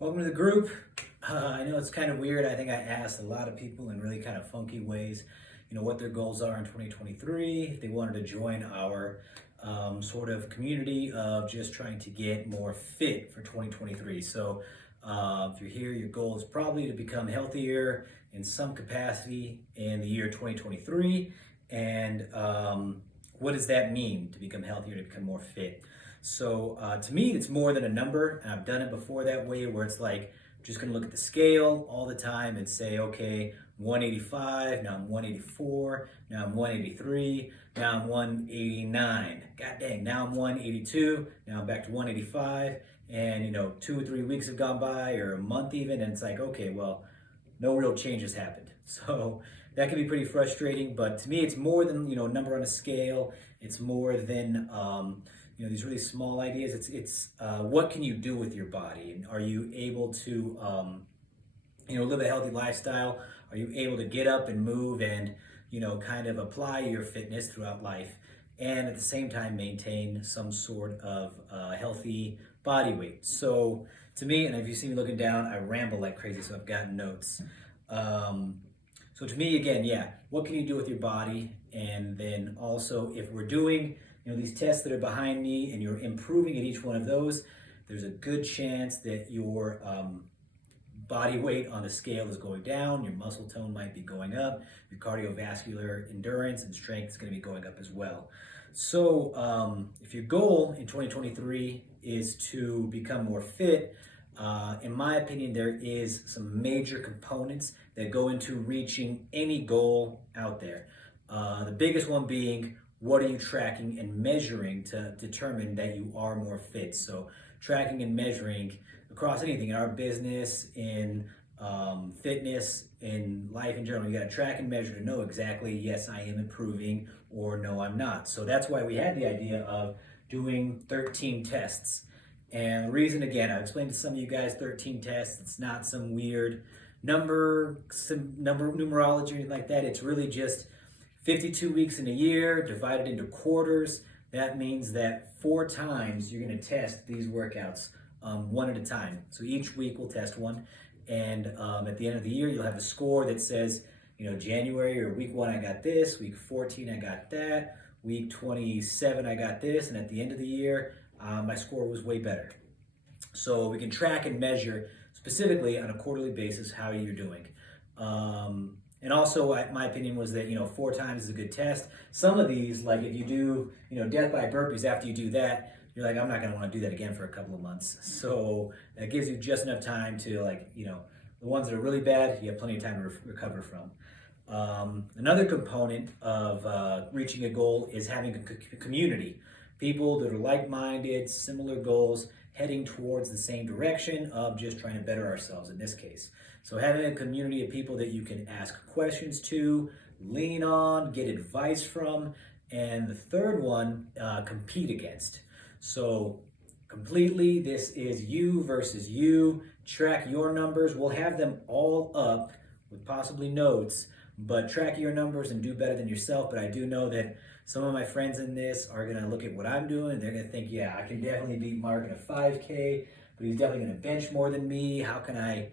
Welcome to the group. I know it's kind of weird. I think I asked a lot of people in really kind of funky ways, what their goals are in 2023, if they wanted to join our sort of community of just trying to get more fit for 2023. So if you're here, your goal is probably to become healthier in some capacity in the year 2023. And what does that mean to become healthier, to become more fit? So to me, it's more than a number, and I've done it before that way, where it's like, I'm just gonna look at the scale all the time and say, okay, 185, now I'm 184, now I'm 183, now I'm 189. God dang, now I'm 182, now I'm back to 185, and 2 or 3 weeks have gone by, or a month even, and it's like, okay, well, no real changes happened. So that can be pretty frustrating, but to me, it's more than, a number on a scale. It's more than, these really small ideas. It's what can you do with your body? And are you able to, live a healthy lifestyle? Are you able to get up and move and, kind of apply your fitness throughout life, and at the same time maintain some sort of healthy body weight? So to me, and if you see me looking down, I ramble like crazy, so I've got notes. So to me, again, what can you do with your body? And then also, if we're doing these tests that are behind me and you're improving at each one of those, there's a good chance that your body weight on the scale is going down, your muscle tone might be going up, your cardiovascular endurance and strength is going to be going up as well. So if your goal in 2023 is to become more fit, in my opinion, there is some major components that go into reaching any goal out there. The biggest one being, what are you tracking and measuring to determine that you are more fit? So tracking and measuring across anything in our business, in fitness, in life in general, you got to track and measure to know exactly, yes, I am improving, or no, I'm not. So that's why we had the idea of doing 13 tests. And the reason, again, I've explained to some of you guys, 13 tests, it's not some weird numerology or anything like that. It's really just 52 weeks in a year divided into quarters. That means that 4 times you're going to test these workouts one at a time. So each week we'll test one, and at the end of the year you'll have a score that says, January or week 1 I got this, week 14 I got that, week 27 I got this, and at the end of the year my score was way better. So we can track and measure specifically on a quarterly basis how you're doing. And also, my opinion was that, 4 times is a good test. Some of these, like if you do, death by burpees, after you do that, you're like, I'm not going to want to do that again for a couple of months. So that gives you just enough time to, the ones that are really bad, you have plenty of time to recover from. Another component of reaching a goal is having a community. People that are like-minded, similar goals, heading towards the same direction of just trying to better ourselves in this case. So having a community of people that you can ask questions to, lean on, get advice from, and the third one, compete against. So completely, this is you versus you. Track your numbers. We'll have them all up with possibly notes, but track your numbers and do better than yourself. But I do know that some of my friends in this are going to look at what I'm doing and they're going to think, yeah, I can definitely beat Mark in a 5K, but he's definitely going to bench more than me. How can I,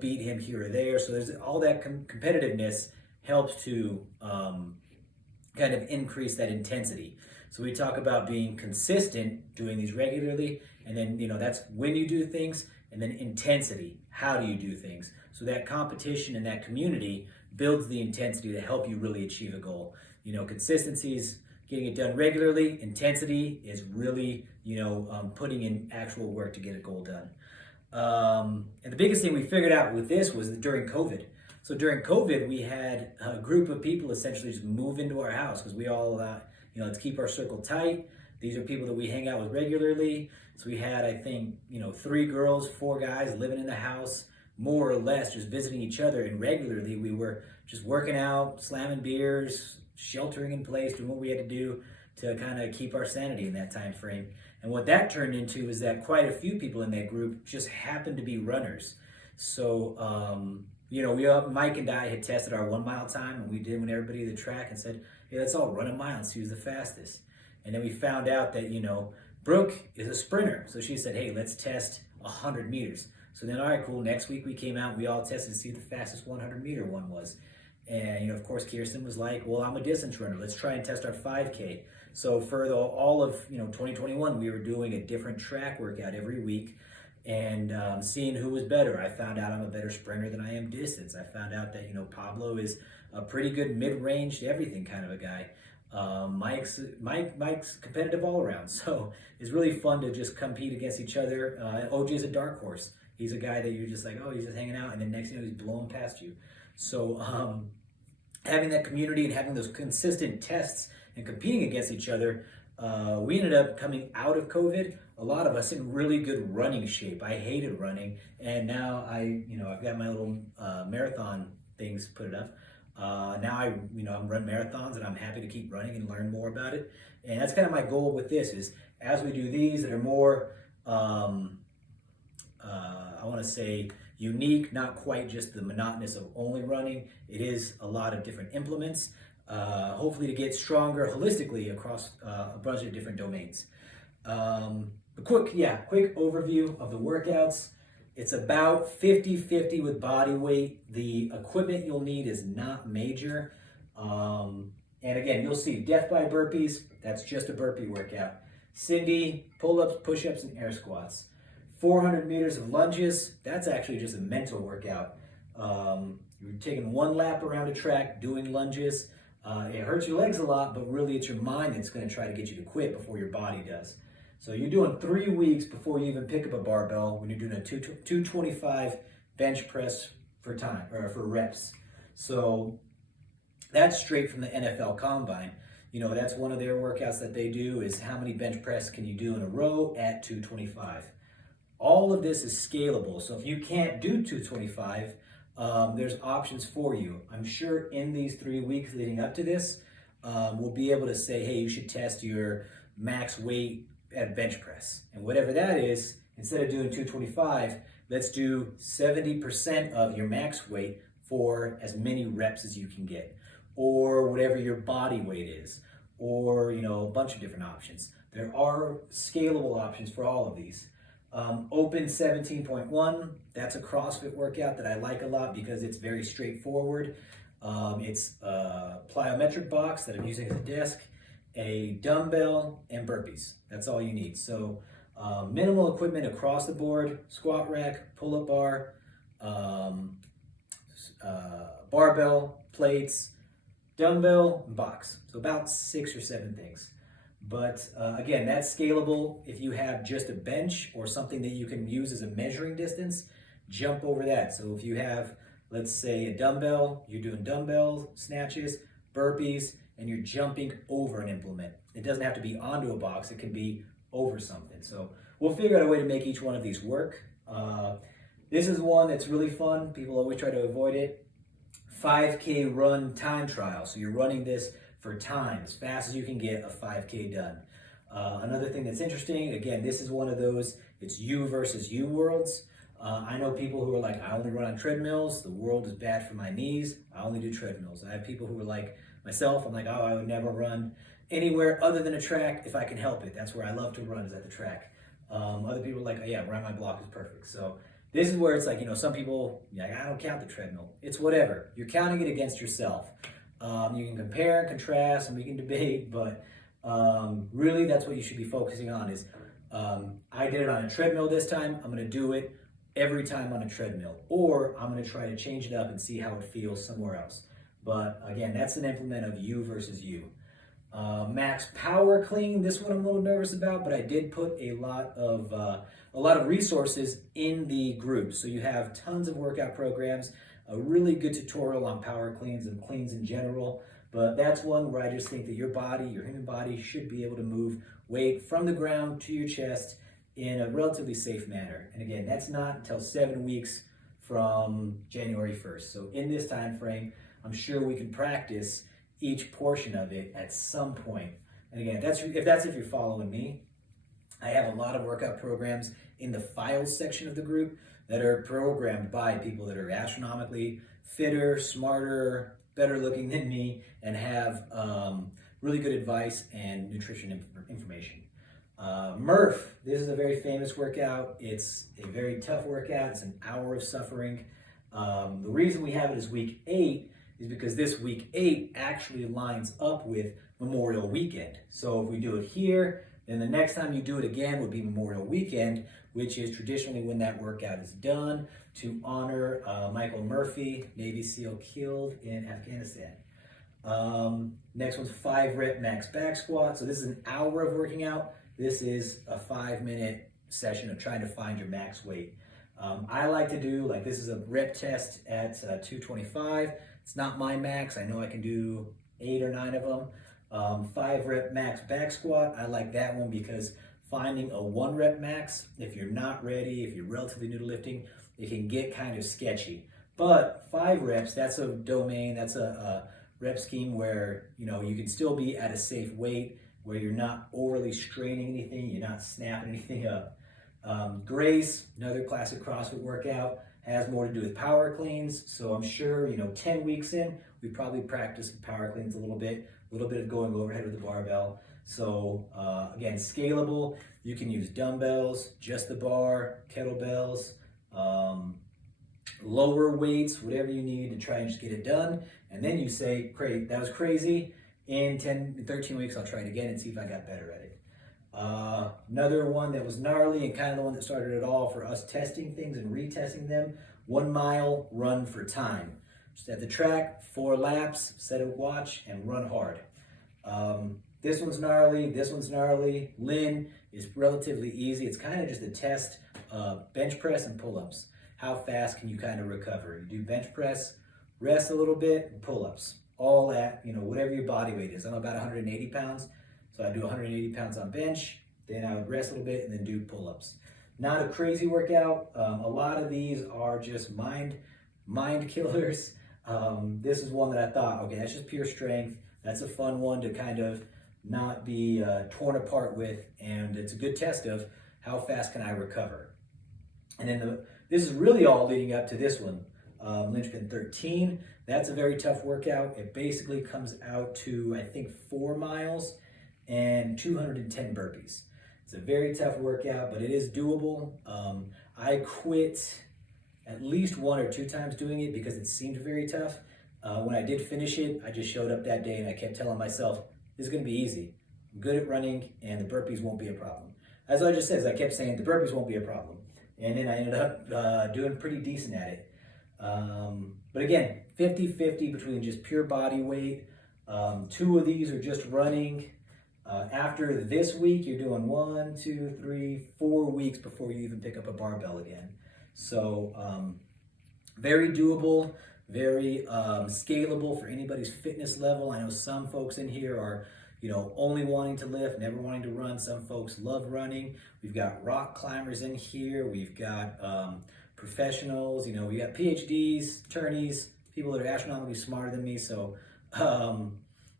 beat him here or there? So there's all that competitiveness helps to kind of increase that intensity. So we talk about being consistent, doing these regularly, and then, that's when you do things, and then intensity. How do you do things? So that competition and that community builds the intensity to help you really achieve a goal. Consistency is getting it done regularly. Intensity is really, putting in actual work to get a goal done. And the biggest thing we figured out with this was that during COVID. So during COVID, we had a group of people essentially just move into our house because we all, let's keep our circle tight. These are people that we hang out with regularly. So we had, I think, 3 girls, 4 guys living in the house, more or less just visiting each other. And regularly we were just working out, slamming beers, sheltering in place, doing what we had to do to kind of keep our sanity in that time frame. And what that turned into is that quite a few people in that group just happened to be runners. So, Mike and I had tested our 1 mile time, and we did when everybody at the track and said, hey, let's all run a mile and see who's the fastest. And then we found out that, Brooke is a sprinter. So she said, hey, let's test 100 meters. So then, all right, cool. Next week we came out, we all tested to see what the fastest 100-meter one was. And, of course, Kirsten was like, well, I'm a distance runner. Let's try and test our 5K. So for all of, 2021, we were doing a different track workout every week and seeing who was better. I found out I'm a better sprinter than I am distance. I found out that, Pablo is a pretty good mid-range, everything kind of a guy. Mike's competitive all around. So it's really fun to just compete against each other. OJ's a dark horse. He's a guy that you're just like, oh, he's just hanging out, and then next thing you know, he's blowing past you. So having that community and having those consistent tests and competing against each other, we ended up coming out of COVID, a lot of us in really good running shape. I hated running, and now I've got my little marathon things put it up. Now I'm run marathons, and I'm happy to keep running and learn more about it. And that's kind of my goal with this is as we do these that are more, I want to say unique, not quite just the monotonous of only running. It is a lot of different implements, hopefully to get stronger holistically across a bunch of different domains. A quick overview of the workouts. It's about 50-50 with body weight. The equipment you'll need is not major. And again, you'll see death by burpees. That's just a burpee workout. Cindy, pull-ups, push-ups, and air squats. 400 meters of lunges. That's actually just a mental workout. You're taking one lap around a track doing lunges. It hurts your legs a lot, but really it's your mind that's going to try to get you to quit before your body does. So you're doing 3 weeks before you even pick up a barbell when you're doing a 225 bench press for time or for reps. So that's straight from the NFL Combine. That's one of their workouts that they do is how many bench press can you do in a row at 225. All of this is scalable. So if you can't do 225, there's options for you. I'm sure in these 3 weeks leading up to this, we'll be able to say, hey, you should test your max weight at bench press. And whatever that is, instead of doing 225, let's do 70% of your max weight for as many reps as you can get, or whatever your body weight is, or a bunch of different options. There are scalable options for all of these. Open 17.1, that's a CrossFit workout that I like a lot because it's very straightforward. It's a plyometric box that I'm using as a desk, a dumbbell, and burpees. That's all you need. So minimal equipment across the board, squat rack, pull-up bar, barbell, plates, dumbbell, and box. So about 6 or 7 things. But again, that's scalable. If you have just a bench or something that you can use as a measuring distance, jump over that. So if you have, let's say, a dumbbell, you're doing dumbbell snatches, burpees, and you're jumping over an implement. It doesn't have to be onto a box. It can be over something. So we'll figure out a way to make each one of these work. This is one that's really fun. People always try to avoid it. 5K run time trial. So you're running this for time, as fast as you can get a 5K done. Another thing that's interesting, again, this is one of those, it's you versus you worlds. I know people who are like, I only run on treadmills, the world is bad for my knees, I only do treadmills. I have people who are like myself, I'm like, oh, I would never run anywhere other than a track if I can help it. That's where I love to run, is at the track. Other people are like, oh, yeah, around my block is perfect. So this is where it's like, some people, I don't count the treadmill. It's whatever. You're counting it against yourself. You can compare and contrast and we can debate, but really that's what you should be focusing on is, I did it on a treadmill this time, I'm gonna do it every time on a treadmill, or I'm gonna try to change it up and see how it feels somewhere else. But again, that's an implement of you versus you. Max power clean, this one I'm a little nervous about, but I did put a lot of resources in the group. So you have tons of workout programs, a really good tutorial on power cleans and cleans in general, but that's one where I just think that your body, your human body, should be able to move weight from the ground to your chest in a relatively safe manner. And again, that's not until 7 weeks from January 1st. So in this time frame, I'm sure we can practice each portion of it at some point. And again, if you're following me, I have a lot of workout programs in the files section of the group that are programmed by people that are astronomically fitter, smarter, better looking than me, and have really good advice and nutrition information. Murph, this is a very famous workout. It's a very tough workout. It's an hour of suffering. The reason we have it as week 8 is because this week 8 actually lines up with Memorial Weekend. So if we do it here, then the next time you do it again would be Memorial Weekend, which is traditionally when that workout is done to honor Michael Murphy, Navy SEAL killed in Afghanistan. Next one's 5 rep max back squat. So this is an hour of working out. This is a 5-minute session of trying to find your max weight. I like to do, like, this is a rep test at 225. It's not my max. I know I can do 8 or 9 of them. 5 rep max back squat. I like that one because finding a 1 rep max, if you're not ready, if you're relatively new to lifting, it can get kind of sketchy. But 5 reps, that's a domain, that's a rep scheme where, you know, you can still be at a safe weight, where you're not overly straining anything, you're not snapping anything up. Grace, another classic CrossFit workout, has more to do with power cleans. So I'm sure, you know, 10 weeks in, we probably practiced power cleans a little bit of going overhead with the barbell. So again, scalable. You can use dumbbells, just the bar, kettlebells, lower weights, whatever you need to try and just get it done. And then you say, great, that was crazy. In 13 weeks, I'll try it again and see if I got better at it. Another one that was gnarly and kind of the one that started it all for us testing things and retesting them, 1 mile run for time. Just at the track, 4 laps, set a watch, and run hard. This one's gnarly, this one's gnarly. Lynne is relatively easy. It's kind of just a test, bench press and pull-ups. How fast can you kind of recover? You do bench press, rest a little bit, and pull-ups. All at, you know, whatever your body weight is. I'm about 180 pounds, so I do 180 pounds on bench, then I would rest a little bit and then do pull-ups. Not a crazy workout. A lot of these are just mind killers. This is one that I thought, okay, that's just pure strength. That's a fun one to kind of not be torn apart with, and it's a good test of how fast can I recover. And then this is really all leading up to this one, Linchpin 13. That's a very tough workout. It basically comes out to, I think, 4 miles and 210 burpees. It's a very tough workout, but it is doable. I quit at least 1 or 2 times doing it because it seemed very tough. When I did finish it, I just showed up that day and I kept telling myself, this is gonna be easy. I'm good at running and the burpees won't be a problem. As I just said, I kept saying the burpees won't be a problem. And then I ended up doing pretty decent at it. But again, 50-50 between just pure body weight. 2 of these are just running. After this week, you're doing 1, 2, 3, 4 weeks before you even pick up a barbell again. So very doable, very scalable for anybody's fitness level. I know some folks in here are, you know, only wanting to lift, never wanting to run. Some folks love running. We've got rock climbers in here. We've got professionals, you know, we got PhDs, attorneys, people that are astronomically smarter than me. So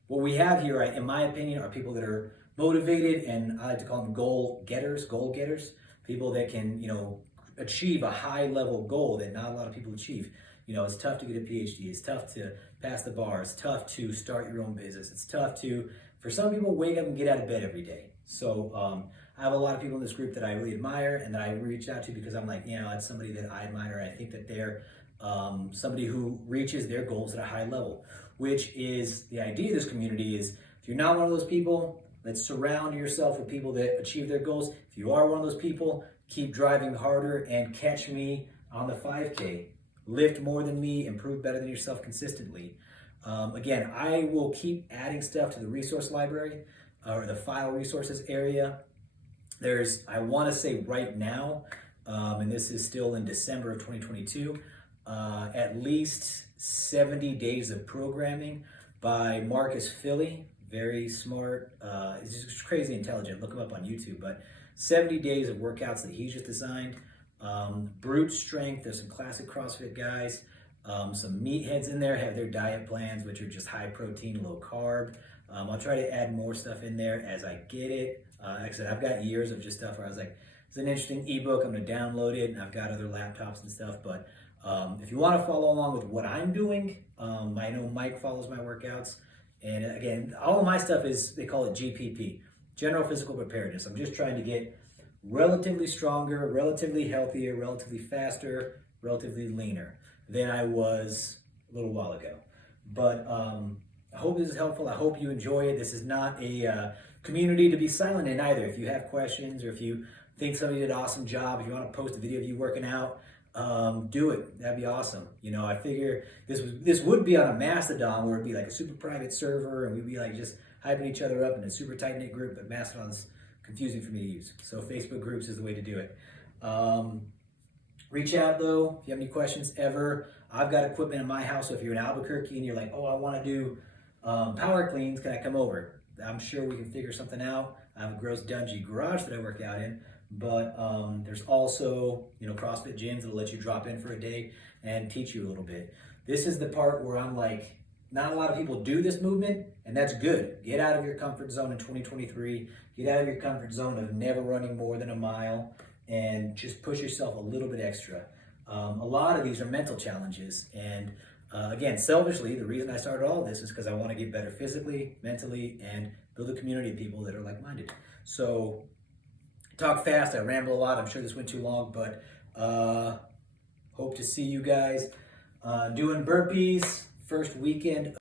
what we have here, in my opinion, are people that are motivated, and I like to call them goal getters, people that can, you know, achieve a high level goal that not a lot of people achieve. You know, it's tough to get a PhD, it's tough to pass the bar, it's tough to start your own business, it's tough to, for some people, wake up and get out of bed every day. So I have a lot of people in this group that I really admire and that I reach out to because I'm like, you know, it's somebody that I admire. I think that they're somebody who reaches their goals at a high level, which is the idea of this community is, if you're not one of those people, let's surround yourself with people that achieve their goals. If you are one of those people, keep driving harder and catch me on the 5K. Lift more than me, improve better than yourself consistently. Again, I will keep adding stuff to the resource library or the file resources area. There's, I want to say right now, and this is still in December of 2022, at least 70 days of programming by Marcus Philly. Very smart, he's just crazy intelligent. Look him up on YouTube. But 70 days of workouts that he's just designed. Brute strength, there's some classic CrossFit guys. Some meatheads in there have their diet plans, which are just high protein, low carb. I'll try to add more stuff in there as I get it. Like I said, I've got years of just stuff where I was like, it's an interesting ebook, I'm gonna download it, and I've got other laptops and stuff. But if you wanna follow along with what I'm doing, I know Mike follows my workouts. And again, all of my stuff is, they call it GPP, general physical preparedness. I'm just trying to get relatively stronger, relatively healthier, relatively faster, relatively leaner than I was a little while ago. But I hope this is helpful. I hope you enjoy it. This is not a community to be silent in either. If you have questions or if you think somebody did an awesome job, if you want to post a video of you working out, do it. That'd be awesome. You know, I figure this would be on a Mastodon where it'd be like a super private server and we'd be like just hyping each other up in a super tight knit group, but Mastodon's confusing for me to use. So Facebook groups is the way to do it. Reach out though, if you have any questions ever. I've got equipment in my house, so if you're in Albuquerque and you're like, oh, I want to do power cleans, can I come over? I'm sure we can figure something out. I have a gross dungy garage that I work out in, but there's also, you know, CrossFit gyms that'll let you drop in for a day and teach you a little bit. This is the part where I'm like, not a lot of people do this movement, and that's good. Get out of your comfort zone in 2023. Get out of your comfort zone of never running more than a mile, and just push yourself a little bit extra. A lot of these are mental challenges, and again, selfishly, the reason I started all of this is because I want to get better physically, mentally, and build a community of people that are like-minded. So, talk fast, I ramble a lot. I'm sure this went too long, but hope to see you guys doing burpees first weekend